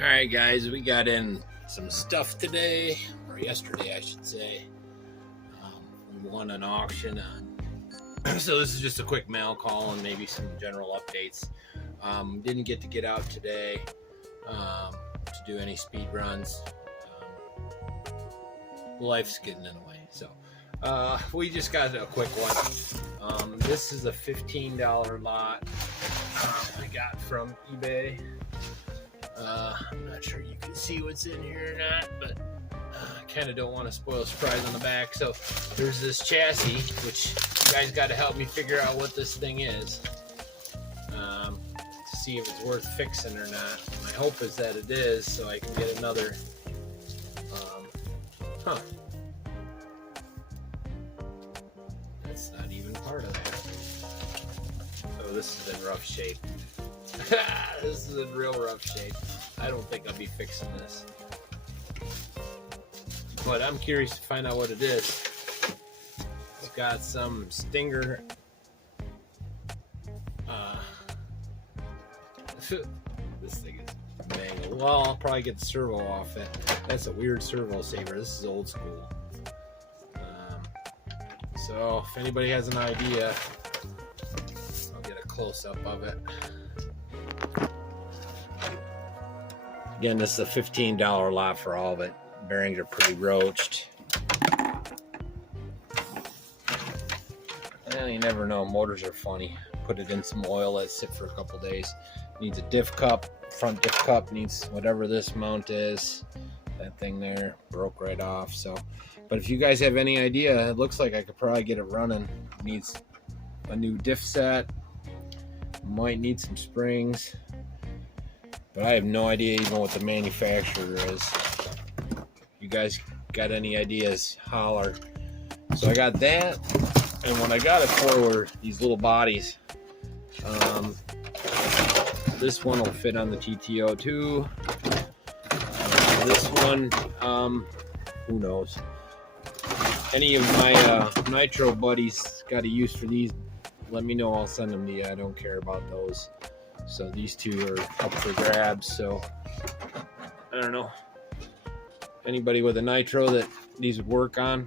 Alright guys, we got in some stuff today, or yesterday I should say. We won an auction on, so this is just a quick mail call and maybe some general updates. Didn't get out today to do any speed runs. Life's getting in the way, so we just got a quick one. This is a $15 lot I got from eBay. I'm not sure you can see what's in here or not, but I kind of don't want to spoil a surprise on the back. So there's this chassis, which you guys got to help me figure out what this thing is, to see if it's worth fixing or not. My hope is that it is, so I can get another. That's not even part of that. Oh, this is in rough shape. This is in real rough shape. I don't think I'll be fixing this, but I'm curious to find out what it is. It's got some stinger this thing is mangled. Well, I'll probably get the servo off it. That's a weird servo saver. This is old school. So if anybody has an idea, I'll get a close-up of it. Again, this is a $15 lot for all of it. Bearings are pretty roached. Well, you never know. Motors are funny. Put it in some oil, let it sit for a couple days. Needs a diff cup. Front diff cup needs whatever this mount is. That thing there broke right off. So, but if you guys have any idea, it looks like I could probably get it running. It needs a new diff set. Might need some springs. But I have no idea even what the manufacturer is. If you guys got any ideas, holler. So I got that, and what I got it for were these little bodies. This one will fit on the TT02. This one, who knows? Any of my nitro buddies got a use for these, let me know. I'll send them to you. I don't care about those. So these two are up for grabs. So I don't know. Anybody with a nitro that these would work on?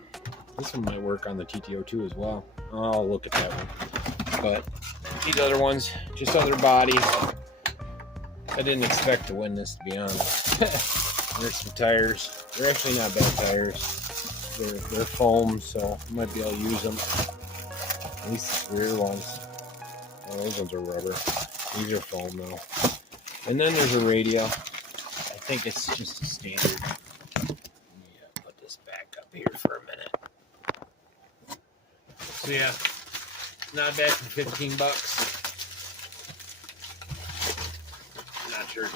This one might work on the TT02 as well. I'll look at that one. But these other ones, just other bodies. I didn't expect to win this, to be honest. There's some tires. They're actually not bad tires. They're foam, so I might be able to use them. At least the rear ones. Oh, those ones are rubber. These are foam though. And then there's a radio. I think it's just a standard. Let me put this back up here for a minute. So yeah, not bad for 15 bucks. I'm not sure.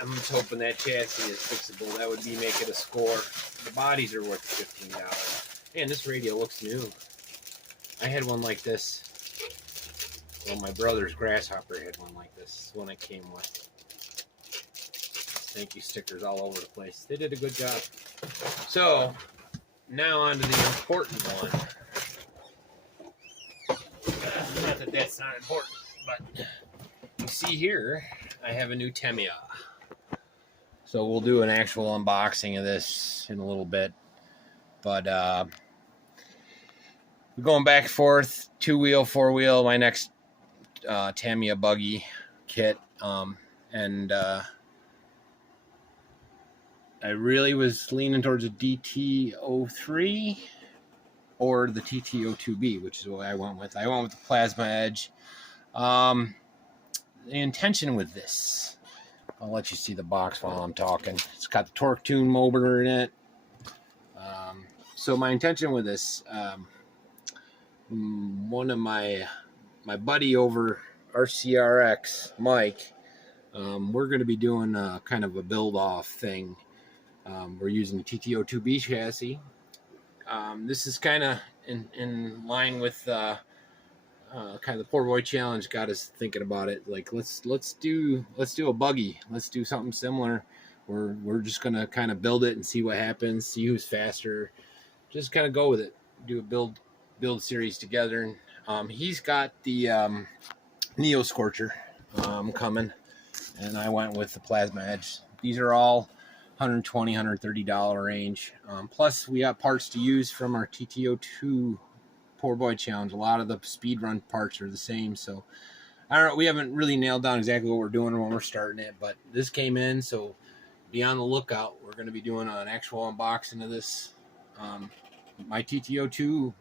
I'm just hoping that chassis is fixable. That would be make it a score. The bodies are worth $15. Man, this radio looks new. I had one like this. Well, my brother's Grasshopper had one like this. One it came with. Thank you stickers all over the place. They did a good job. So, now on to the important one. Not that that's not important, but you see here, I have a new Tamiya. So we'll do an actual unboxing of this in a little bit. But we're going back and forth, 2-wheel, 4-wheel, my next Tamiya buggy kit, and I really was leaning towards a DT03 or the TT02B, which is what I went with. I went with the Plasma Edge. The intention with this, I'll let you see the box while I'm talking. It's got the torque tune motor in it. So my intention with this, one of my buddy over RCRX, Mike, we're going to be doing kind of a build-off thing. We're using the TT02B chassis. This is kind of in line with kind of the Poor Boy Challenge. Got us thinking about it. Like let's do a buggy. Let's do something similar. We're just going to kind of build it and see what happens. See who's faster. Just kind of go with it. Do a build series together. He's got the Neo Scorcher coming, and I went with the Plasma Edge. These are all $120, $130 range. Plus, we got parts to use from our TT02 Poor Boy Challenge. A lot of the speed run parts are the same, so I don't know. We haven't really nailed down exactly what we're doing when we're starting it, but this came in, so be on the lookout. We're going to be doing an actual unboxing of this. My TT02,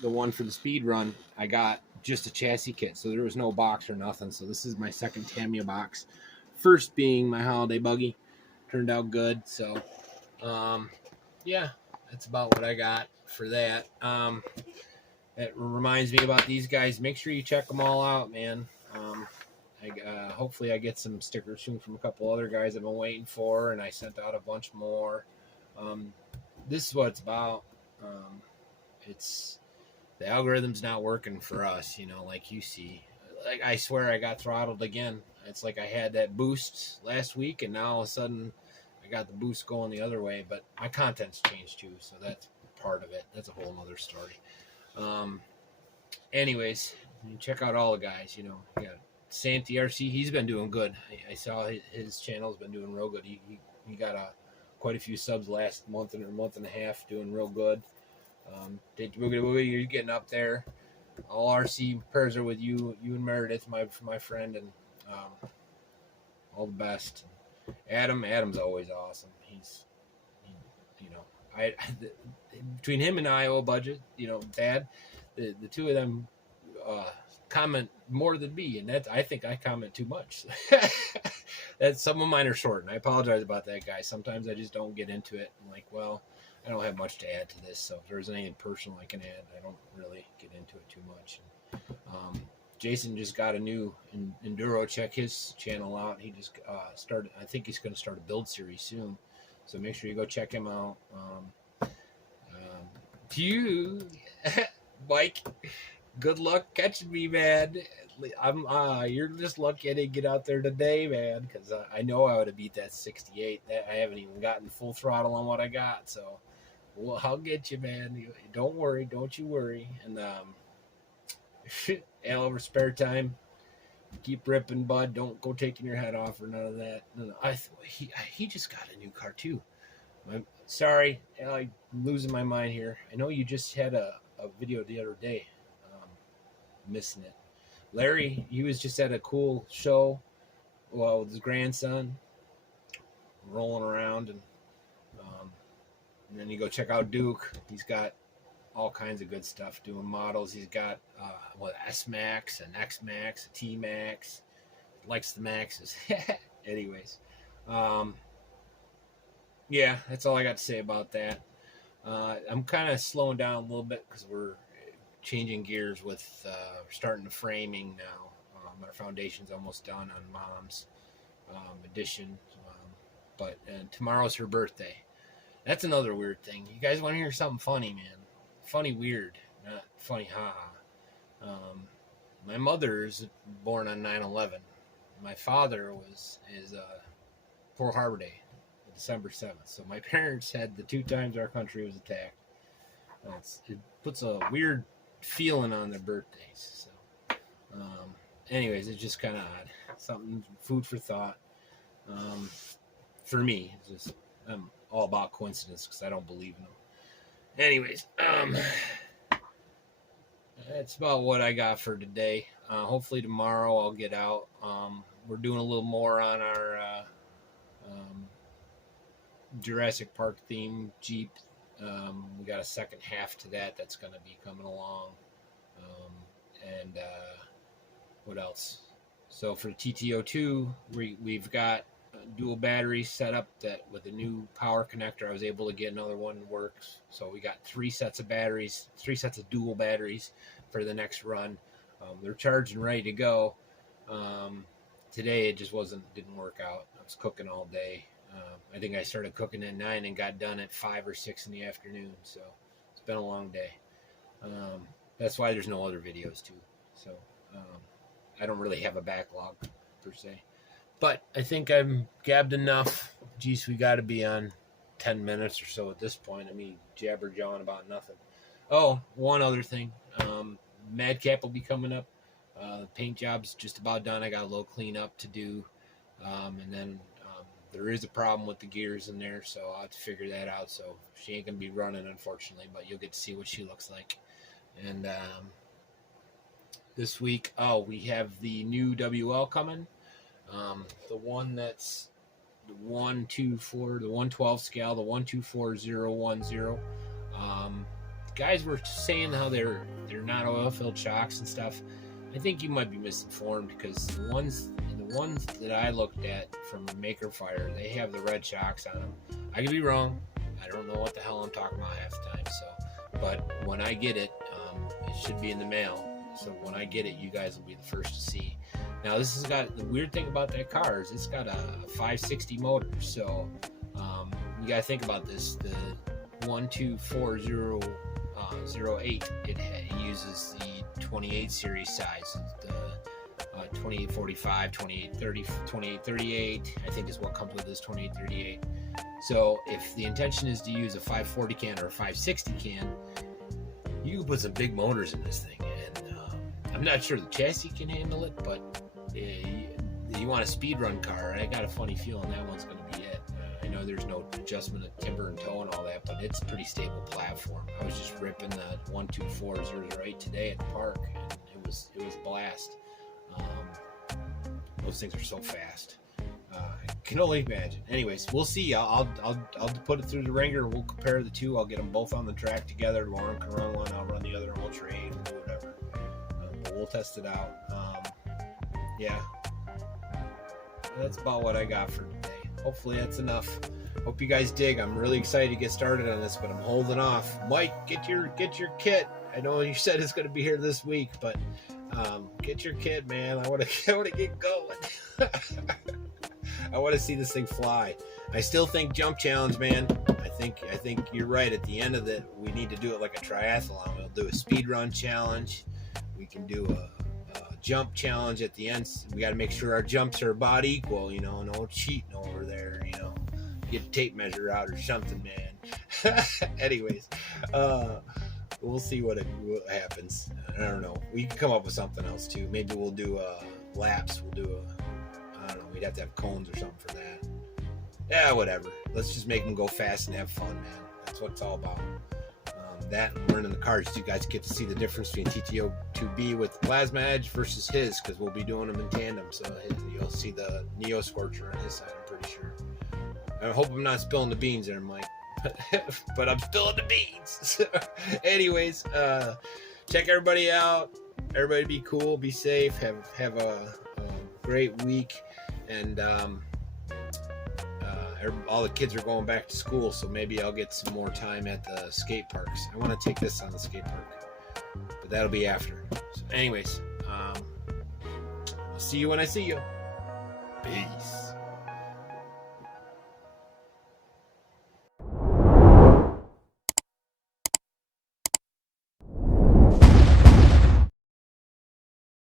the one for the speed run, I got just a chassis kit, so there was no box or nothing. So this is my second Tamiya box. First being my holiday buggy. Turned out good, so yeah, that's about what I got for that. It reminds me about these guys. Make sure you check them all out, man. Hopefully I get some stickers soon from a couple other guys I've been waiting for, and I sent out a bunch more. This is what it's about. It's the algorithm's not working for us, you know, like you see. Like, I swear I got throttled again. It's like I had that boost last week, and now all of a sudden I got the boost going the other way. But my content's changed too, so that's part of it. That's a whole other story. Anyways, check out all the guys. You know, yeah, Santi RC, he's been doing good. I saw his channel's been doing real good. He got quite a few subs last month and a half, doing real good. You're getting up there. All RC prayers are with you and Meredith, my friend, and all the best. Adam's always awesome. Between him and Iowa budget, you know, Dad, the two of them comment more than me, and I think I comment too much. Some of mine are short, and I apologize about that, guys. Sometimes I just don't get into it. I'm like, well, I don't have much to add to this, so if there's anything personal I can add, I don't really get into it too much. Jason just got a new Enduro. Check his channel out. He just started. I think he's going to start a build series soon, so make sure you go check him out. Mike, good luck catching me, man. You're just lucky I didn't get out there today, man, because I know I would have beat that 68. I haven't even gotten full throttle on what I got, so I'll get you, man. Don't worry, don't you worry. And all over spare time, keep ripping, bud. Don't go taking your head off or none of that. No. He just got a new car too. Sorry, I'm losing my mind here. I know you just had a video the other day. Missing it. Larry, he was just at a cool show, with his grandson, rolling around, and then you go check out Duke. He's got all kinds of good stuff doing models. He's got S Max, an X Max, a T Max. Likes the Maxes. Anyways, yeah, that's all I got to say about that. I'm kind of slowing down a little bit because we're changing gears with starting the framing now. Our foundation's almost done on Mom's edition, but tomorrow's her birthday. That's another weird thing. You guys want to hear something funny, man? Funny weird, not funny haha. My mother is born on 9/11. My father is Pearl Harbor Day, December 7th. So my parents had the two times our country was attacked. It puts a weird feeling on their birthdays. So, anyways, it's just kind of odd. Something, food for thought. For me, it's just I'm all about coincidence because I don't believe in them. Anyways, that's about what I got for today. Hopefully tomorrow I'll get out. We're doing a little more on our Jurassic Park theme Jeep. We got a second half to that that's going to be coming along. And what else? So for the TT02, we've got dual batteries set up that with a new power connector. I was able to get another one works. So we got 3 sets of batteries, 3 sets of dual batteries for the next run. They're charged and ready to go. Today it just didn't work out. I was cooking all day. I think I started cooking at 9 and got done at 5 or 6 in the afternoon. So it's been a long day. That's why there's no other videos too. So I don't really have a backlog per se. But I think I'm gabbed enough. Geez, we got to be on 10 minutes or so at this point. I mean, jabber-jawing about nothing. Oh, one other thing. Madcap will be coming up. The paint job's just about done. I got a little cleanup to do. And then there is a problem with the gears in there, so I'll have to figure that out. So she ain't gonna be running, unfortunately, but you'll get to see what she looks like. And this week, we have the new WL coming. The one that's the 124, the 112 scale, the 124010. Guys were saying how they're not oil filled shocks and stuff. I think you might be misinformed, because the ones that I looked at from Maker Fire, they have the red shocks on them. I could be wrong. I don't know what the hell I'm talking about half the time. So, but when I get it, it should be in the mail. So when I get it, you guys will be the first to see. Now this has got, the weird thing about that car is it's got a 560 motor. So you gotta think about this. The 124008, it uses the 28 series size. The 2845, 2830, 2838, I think is what comes with this 2838. So if the intention is to use a 540 can or a 560 can, you can put some big motors in this thing. And I'm not sure the chassis can handle it, but you want a speed run car, I got a funny feeling that one's going to be it. I know there's no adjustment of timber and toe and all that, but it's a pretty stable platform. I was just ripping the 124008 today at the park, and it was a blast. Those things are so fast. I can only imagine. Anyways, we'll see. I'll put it through the ringer. We'll compare the two. I'll get them both on the track together. Lauren can run one. I'll run the other. We'll trade and do whatever. But we'll test it out. Yeah, that's about what I got for today. Hopefully that's enough. Hope you guys dig. I'm really excited to get started on this, but I'm holding off. Mike, get your kit. I know you said it's going to be here this week, but get your kit, man. I want to get going. I want to see this thing fly. I still think jump challenge, man. I think you're right. At the end of it, we need to do it like a triathlon. We'll do a speed run challenge. We can do a jump challenge at the end. We got to make sure our jumps are about equal. No cheating over there. Get a tape measure out or something, man. Anyways, we'll see what happens. I don't know. We can come up with something else too. Maybe we'll do laps. We'll do I don't know. We'd have to have cones or something for that. Yeah, whatever. Let's just make them go fast and have fun, man. That's what it's all about. That and learning the cars. You guys get to see the difference between TT02B with Plasma Edge versus his, because we'll be doing them in tandem. So you'll see the Neo Scorcher on his side, I'm pretty sure. I hope I'm not spilling the beans there, Mike. But I'm spilling the beans. Anyways, check everybody out. Everybody be cool, be safe, have a great week. And all the kids are going back to school, so maybe I'll get some more time at the skate parks. I want to take this on the skate park, but that'll be after. So anyways, I'll see you when I see you. Peace.